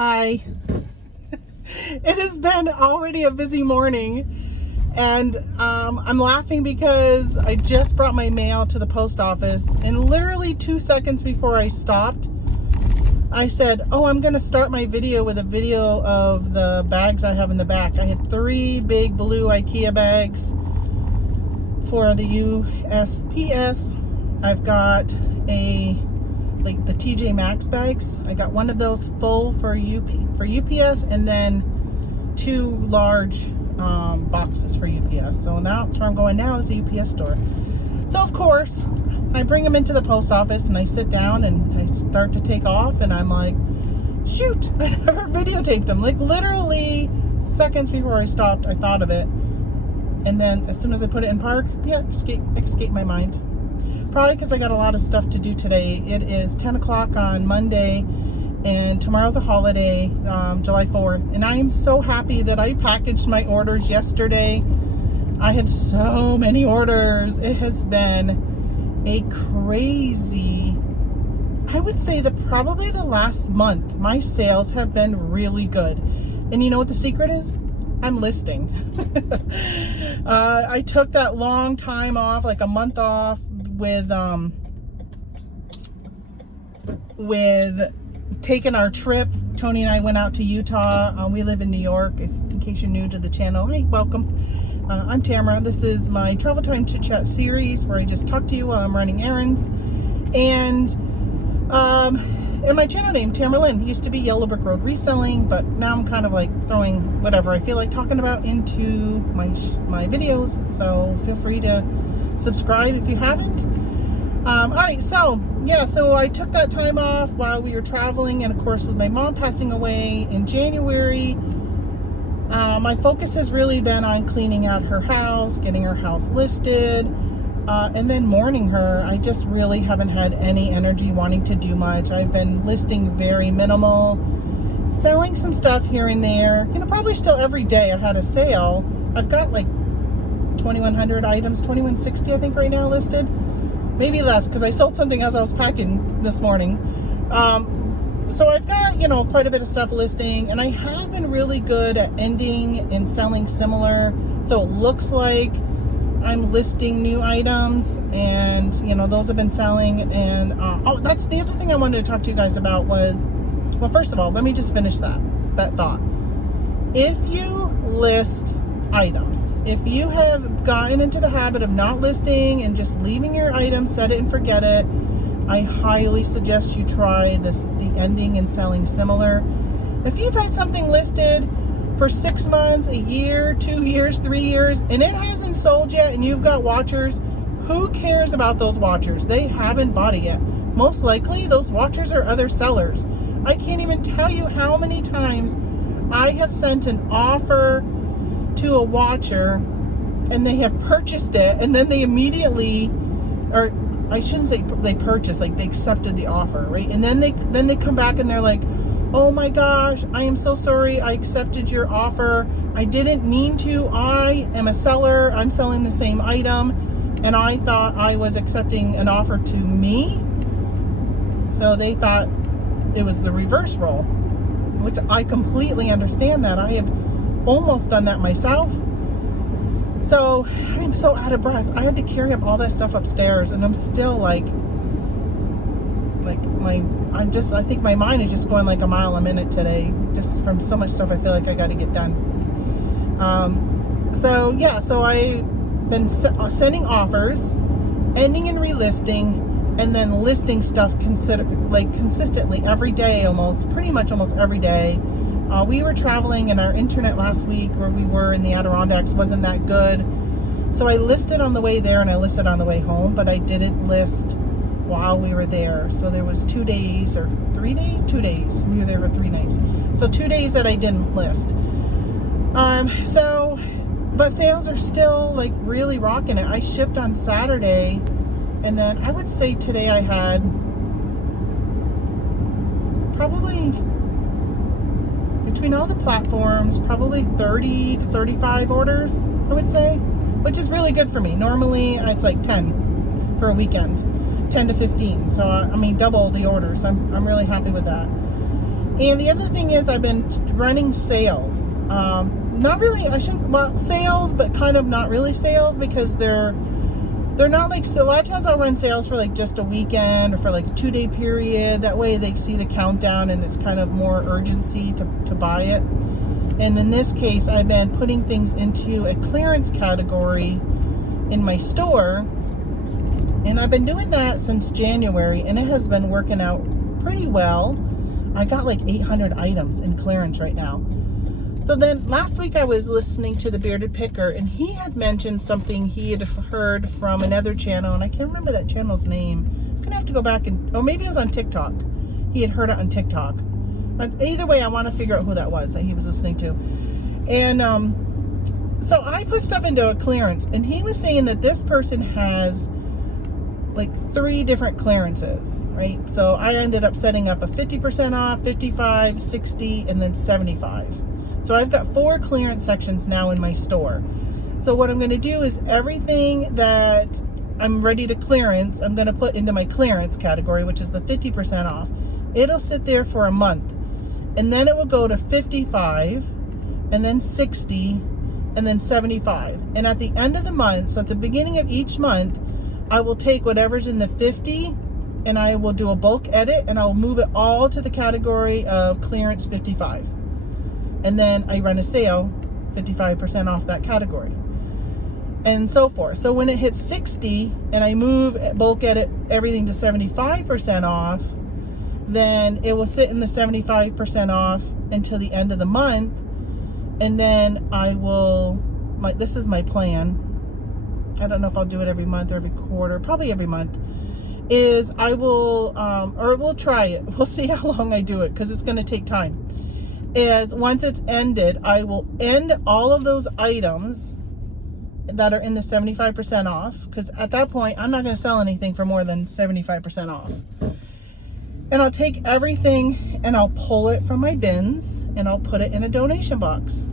Hi. It has been already a busy morning, and I'm laughing because I just brought my mail to the post office, and literally 2 seconds before I stopped, I said, oh, I'm going to start my video with a video of the bags I have in the back. I had 3 big blue IKEA bags for the USPS. I've got like the TJ Maxx bags. I got one of those full for UPS, and then 2 large boxes for UPS. So now that's where I'm going now, is the UPS store. So of course, I bring them into the post office and I sit down and I start to take off, and I'm like, shoot, I never videotaped them. Like literally seconds before I stopped, I thought of it. And then as soon as I put it in park, yeah, escape my mind. Probably because I got a lot of stuff to do today. It is 10 o'clock on Monday, and tomorrow's a holiday, July 4th. And I am so happy that I packaged my orders yesterday. I had so many orders. It has been a crazy, I would say that probably the last month, my sales have been really good. And you know what the secret is? I'm listing. I took that long time off, like a month off, with taking our trip. Tony and I went out to Utah. We live in New York. In case you're new to the channel, hey, welcome. I'm Tamara. This is my Travel Time Chit Chat series where I just talk to you while I'm running errands. And my channel name, Tamara Lynn, used to be Yellow Brick Road Reselling, but now I'm kind of like throwing whatever I feel like talking about into my videos. So feel free to subscribe if you haven't. All right, so yeah, so I took that time off while we were traveling, and of course with my mom passing away in January, my focus has really been on cleaning out her house, getting her house listed, and then mourning her. I just really haven't had any energy wanting to do much. I've been listing very minimal, selling some stuff here and there, you know, probably still every day I had a sale. I've got like 2,100 items, 2,160 I think right now listed, maybe less because I sold something as I was packing this morning. So I've got, you know, quite a bit of stuff listing, and I have been really good at ending and selling similar, so it looks like I'm listing new items, and you know, those have been selling. And oh, that's the other thing I wanted to talk to you guys about was, well, first of all, let me just finish that thought. If you list items, if you have gotten into the habit of not listing and just leaving your item, set it and forget it, I highly suggest you try the ending and selling similar. If you've had something listed for 6 months, a year, 2 years, 3 years, and it hasn't sold yet, and you've got watchers, who cares about those watchers? They haven't bought it yet. Most likely those watchers are other sellers. I can't even tell you how many times I have sent an offer to a watcher and they have purchased it, and then they immediately, or I shouldn't say they purchased, like they accepted the offer, right? And then they come back and they're like, oh my gosh, I am so sorry, I accepted your offer. I didn't mean to. I am a seller. I'm selling the same item, and I thought I was accepting an offer to me. So they thought it was the reverse role, which I completely understand that. I have almost done that myself. So I'm so out of breath. I had to carry up all that stuff upstairs, and I'm still I think my mind is just going like a mile a minute today, just from so much stuff I feel like I got to get done. So yeah, so I've been sending offers, ending and relisting, and then listing stuff consistently every day, pretty much almost every day. We were traveling, and our internet last week where we were in the Adirondacks wasn't that good. So I listed on the way there and I listed on the way home, but I didn't list while we were there. So there was 2 days or 3 days, 2 days. We were there for 3 nights. So 2 days that I didn't list. But sales are still like really rocking it. I shipped on Saturday, and then I would say today I had probably, between all the platforms, probably 30 to 35 orders, I would say, which is really good for me. Normally it's like 10 for a weekend, 10 to 15. So I mean, double the orders. I'm really happy with that. And the other thing is I've been running sales. Not really, sales, but kind of not really sales, because they're not like, so a lot of times I'll run sales for like just a weekend or for like a 2-day period. That way they see the countdown and it's kind of more urgency to buy it. And in this case, I've been putting things into a clearance category in my store. And I've been doing that since January, and it has been working out pretty well. I got like 800 items in clearance right now. So then last week I was listening to the Bearded Picker, and he had mentioned something he had heard from another channel, and I can't remember that channel's name. I'm gonna have to go back and, oh, maybe it was on TikTok. He had heard it on TikTok. But either way, I want to figure out who that was that he was listening to. And so I put stuff into a clearance, and he was saying that this person has like 3 different clearances, right? So I ended up setting up a 50% off, 55, 60, and then 75. So I've got 4 clearance sections now in my store. So what I'm going to do is everything that I'm ready to clearance, I'm going to put into my clearance category, which is the 50% off. It'll sit there for a month, and then it will go to 55, and then 60, and then 75. And at the end of the month, so at the beginning of each month, I will take whatever's in the 50 and I will do a bulk edit, and I'll move it all to the category of clearance 55. And then I run a sale 55% off that category, and so forth. So when it hits 60 and I move bulk edit everything to 75% off, then it will sit in the 75% off until the end of the month. And then I will, this is my plan. I don't know if I'll do it every month or every quarter, probably every month, is I will, or we'll try it. We'll see how long I do it, because it's going to take time. Is once it's ended, I will end all of those items that are in the 75% off, because at that point, I'm not going to sell anything for more than 75% off. And I'll take everything and I'll pull it from my bins and I'll put it in a donation box.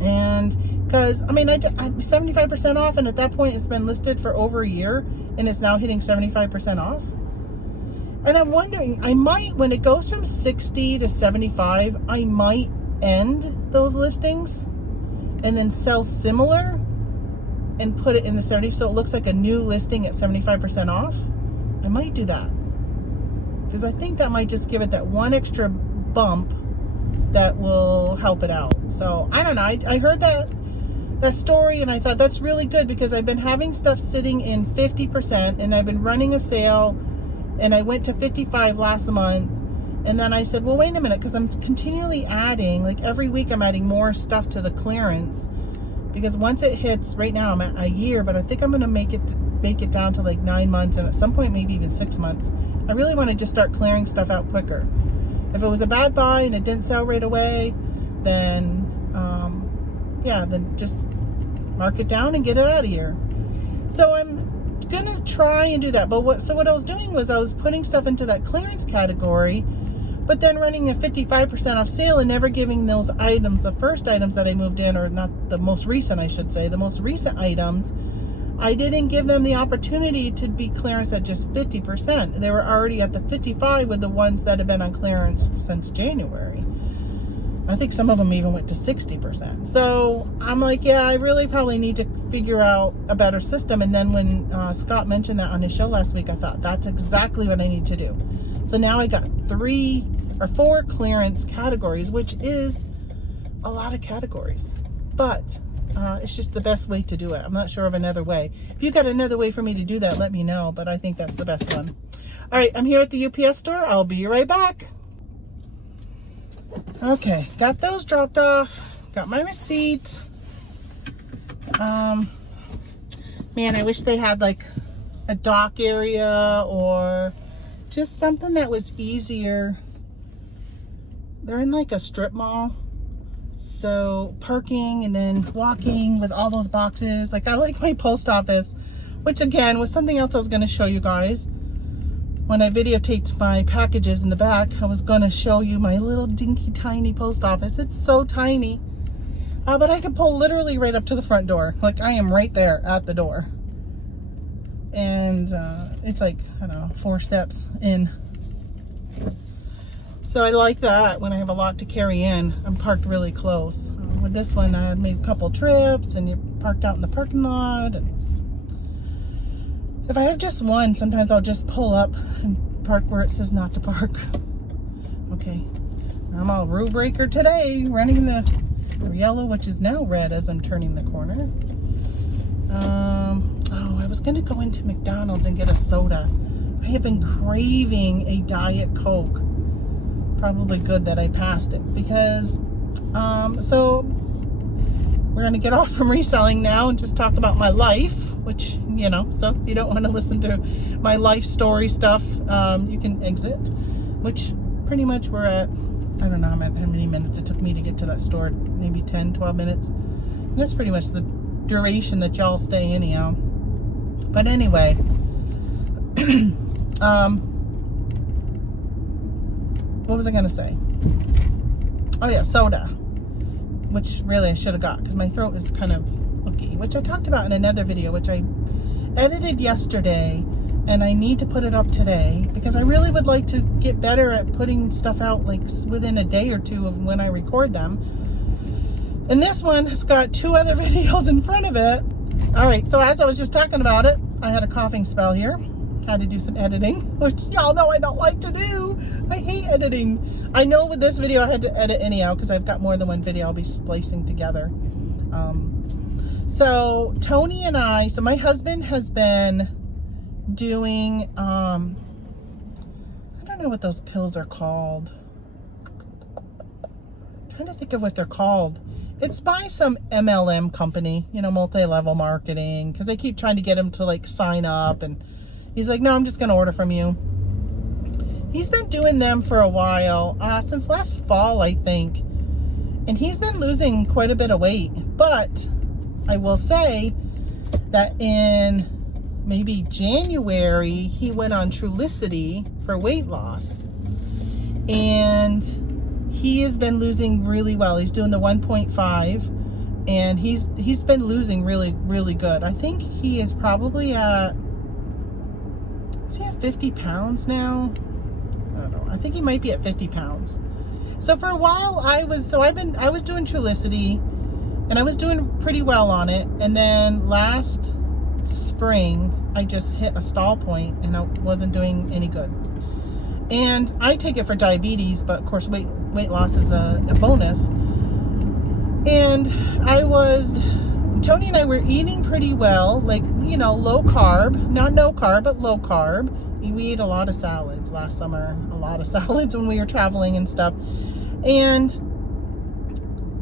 And because, I mean, I'm 75% off, and at that point it's been listed for over a year, and it's now hitting 75% off. And I'm wondering, I might, when it goes from 60 to 75, I might end those listings and then sell similar and put it in the 70, so it looks like a new listing at 75% off. I might do that, because I think that might just give it that one extra bump that will help it out. So I don't know. I heard that story, and I thought that's really good, because I've been having stuff sitting in 50%, and I've been running a sale, and I went to 55 last month. And then I said, well, wait a minute, because I'm continually adding, like every week I'm adding more stuff to the clearance, because once it hits, right now I'm at a year, but I think I'm going to make it down to like 9 months, and at some point maybe even 6 months. I really want to just start clearing stuff out quicker. If it was a bad buy and it didn't sell right away, then then just mark it down and get it out of here. So I'm gonna try and do that. But what I was doing was I was putting stuff into that clearance category, but then running a 55% off sale and never giving those items, the first items that I moved in, or not the most recent, I should say, the most recent items, I didn't give them the opportunity to be clearance at just 50%. They were already at the 55 with the ones that have been on clearance since January. I think some of them even went to 60%. So I'm like, yeah, I really probably need to figure out a better system. And then when Scott mentioned that on his show last week, I thought that's exactly what I need to do. So now I got 3 or 4 clearance categories, which is a lot of categories, but it's just the best way to do it. I'm not sure of another way. If you got another way for me to do that, let me know, but I think that's the best one. All right, I'm here at the UPS store. I'll be right back. Okay, got those dropped off. Got my receipt. Man, I wish they had like a dock area or just something that was easier. They're in like a strip mall, so parking and then walking with all those boxes. Like, I like my post office, which again was something else I was going to show you guys. When I videotaped my packages in the back, I was going to show you my little dinky tiny post office. It's so tiny, but I can pull literally right up to the front door. Like, I am right there at the door, and it's like, I don't know, 4 steps in. So I like that when I have a lot to carry in. I'm parked really close. With this one, I made a couple trips and you parked out in the parking lot. And if I have just one, sometimes I'll just pull up and park where it says not to park. Okay, I'm all rule breaker today, running the yellow, which is now red as I'm turning the corner. Oh, I was gonna go into McDonald's and get a soda. I have been craving a Diet Coke. Probably good that I passed it because, so we're gonna get off from reselling now and just talk about my life, which, you know, so if you don't want to listen to my life story stuff, you can exit, which pretty much we're at, I don't know how many minutes it took me to get to that store, maybe 10, 12 minutes. And that's pretty much the duration that y'all stay anyhow. But anyway, what was I gonna say? Oh yeah, soda, which really I should have got because my throat is kind of icky, which I talked about in another video, which I edited yesterday, and I need to put it up today because I really would like to get better at putting stuff out like within a day or two of when I record them. And this one has got 2 other videos in front of it. All right, so as I was just talking about it, I had a coughing spell here. Had to do some editing, which y'all know I don't like to do. I hate editing. I know with this video I had to edit anyhow because I've got more than one video I'll be splicing together. So Tony and I, so my husband has been doing, I don't know what those pills are called. I'm trying to think of what they're called. It's by some MLM company, you know, multi-level marketing, because I keep trying to get him to like sign up, and he's like, no, I'm just going to order from you. He's been doing them for a while, since last fall, I think. And he's been losing quite a bit of weight. But I will say that in maybe January, he went on Trulicity for weight loss. And he has been losing really well. He's doing the 1.5. And he's been losing really, really good. I think he is probably at, is he at 50 pounds now? I don't know. I think he might be at 50 pounds. So for a while I was doing Trulicity and I was doing pretty well on it. And then last spring, I just hit a stall point and I wasn't doing any good. And I take it for diabetes, but of course weight loss is a bonus. And Tony and I were eating pretty well, like, you know, low carb, not no carb, but low carb. We ate a lot of salads last summer, a lot of salads when we were traveling and stuff. And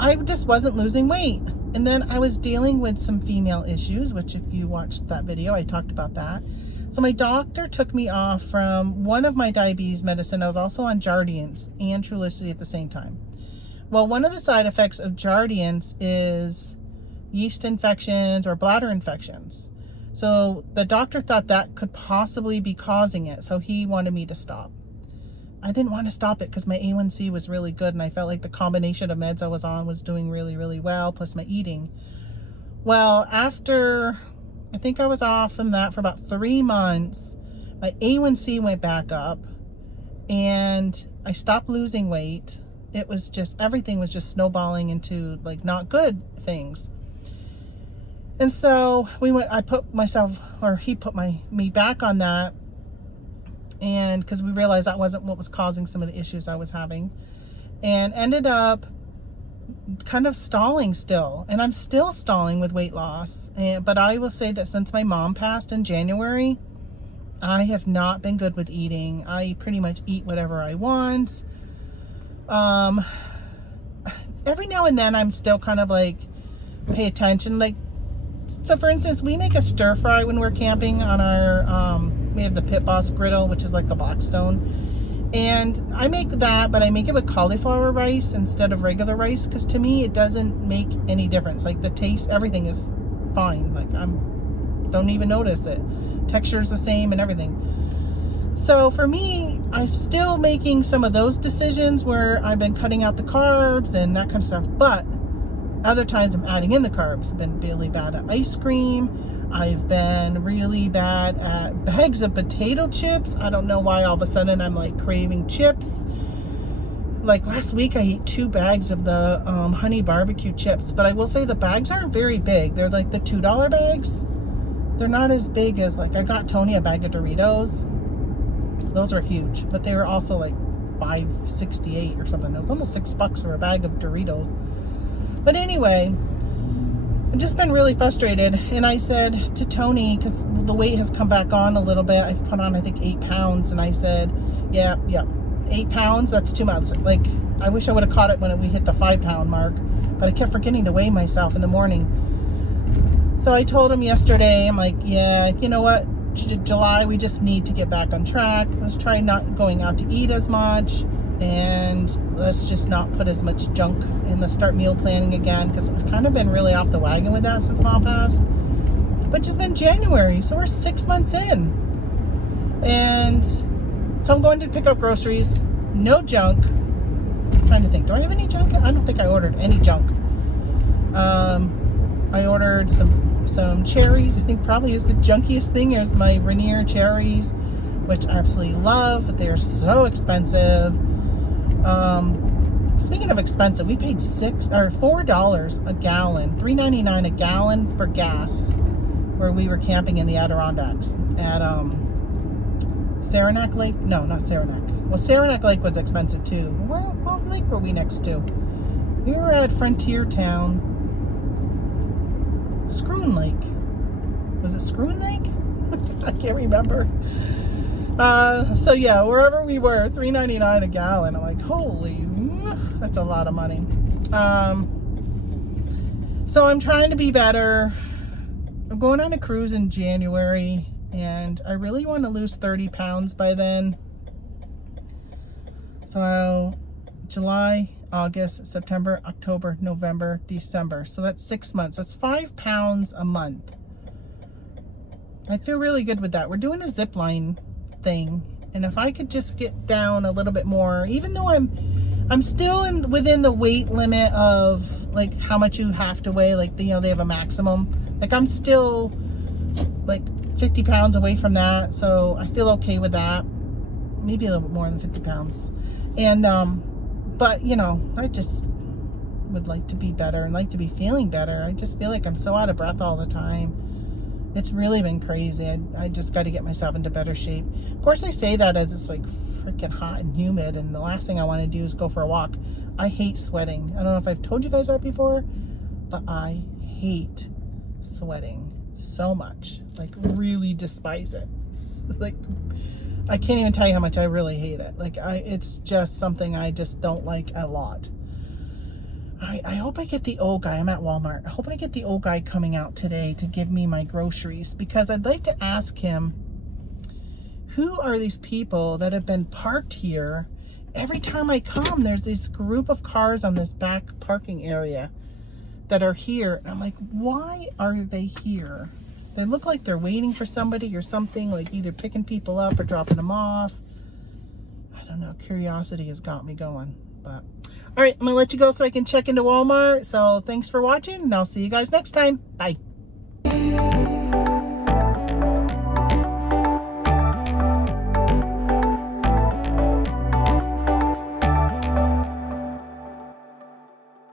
I just wasn't losing weight. And then I was dealing with some female issues, which if you watched that video, I talked about that. So my doctor took me off from one of my diabetes medicine. I was also on Jardiance and Trulicity at the same time. Well, one of the side effects of Jardiance is yeast infections or bladder infections. So the doctor thought that could possibly be causing it. So he wanted me to stop. I didn't want to stop it because my A1C was really good and I felt like the combination of meds I was on was doing really, really well, plus my eating. Well, after, I think I was off from that for about 3 months, my A1C went back up and I stopped losing weight. It was just, everything was just snowballing into like not good things. And so he put me back on that. And because we realized that wasn't what was causing some of the issues I was having, and ended up kind of stalling still. And I'm still stalling with weight loss. But I will say that since my mom passed in January, I have not been good with eating. I pretty much eat whatever I want. Every now and then I'm still kind of like pay attention. Like, so for instance, we make a stir fry when we're camping on our, we have the Pit Boss griddle, which is like a Blackstone. And I make that, but I make it with cauliflower rice instead of regular rice. Cause to me, it doesn't make any difference. Like the taste, everything is fine. Like don't even notice it. Texture's the same and everything. So for me, I'm still making some of those decisions where I've been cutting out the carbs and that kind of stuff. But other times I'm adding in the carbs. I've been really bad at ice cream. I've been really bad at bags of potato chips. I don't know why all of a sudden I'm like craving chips. like last week I ate 2 bags of the honey barbecue chips, but I will say the bags aren't very big. They're like the $2 bags. They're not as big as, like, I got Tony a bag of Doritos. Those are huge, but they were also like $5.68 or something. It was almost $6 for a bag of Doritos. But anyway, I've just been really frustrated, and I said to Tony, because the weight has come back on a little bit, I've put on I think 8 pounds, and I said, yeah, 8 pounds, that's too much. Like, I wish I would have caught it when we hit the 5-pound mark, but I kept forgetting to weigh myself in the morning. So I told him yesterday, I'm like, yeah, you know what, July, we just need to get back on track. Let's try not going out to eat as much, and let's just not put as much junk, and let's start meal planning again, because I've kind of been really off the wagon with that since Mom passed. But it's been January, so we're 6 months in, and so I'm going to pick up groceries. No junk. I'm trying to think, do I have any junk? I don't think I ordered any junk. I ordered some cherries. I think probably is the junkiest thing is my Rainier cherries, which I absolutely love, but they are so expensive. Speaking of expensive, we paid $4 a gallon, $3.99 a gallon for gas, where we were camping in the Adirondacks at Saranac Lake. No, not Saranac. Well, Saranac Lake was expensive too. What lake were we next to? We were at Frontier Town. Scroon Lake. Was it Scroon Lake? I can't remember. So yeah, wherever we were, $3.99 a gallon. I'm like, holy, that's a lot of money. So I'm trying to be better. I'm going on a cruise in January, and I really want to lose 30 pounds by then. So July, August, September, October, November, December. So that's 6 months. That's 5 pounds a month. I feel really good with that. We're doing a zip line thing, and if I could just get down a little bit more, even though I'm still within the weight limit of like how much you have to weigh, like, you know, they have a maximum. Like, I'm still like 50 pounds away from that, so I feel okay with that. Maybe a little bit more than 50 pounds. And but you know, I just would like to be better and like to be feeling better. I just feel like I'm so out of breath all the time. It's really been crazy. I just got to get myself into better shape. Of course, I say that as it's like freaking hot and humid, and the last thing I want to do is go for a walk. I hate sweating. I don't know if I've told you guys that before, but I hate sweating so much. Like, really despise it. Like, I can't even tell you how much I really hate it. Like, it's just something I just don't like a lot. I hope I get the old guy. I'm at Walmart. I hope I get the old guy coming out today to give me my groceries, because I'd like to ask him, who are these people that have been parked here? Every time I come, there's this group of cars on this back parking area that are here. And I'm like, why are they here? They look like they're waiting for somebody or something, like either picking people up or dropping them off. I don't know. Curiosity has got me going. But all right, I'm going to let you go so I can check into Walmart. So thanks for watching, and I'll see you guys next time. Bye.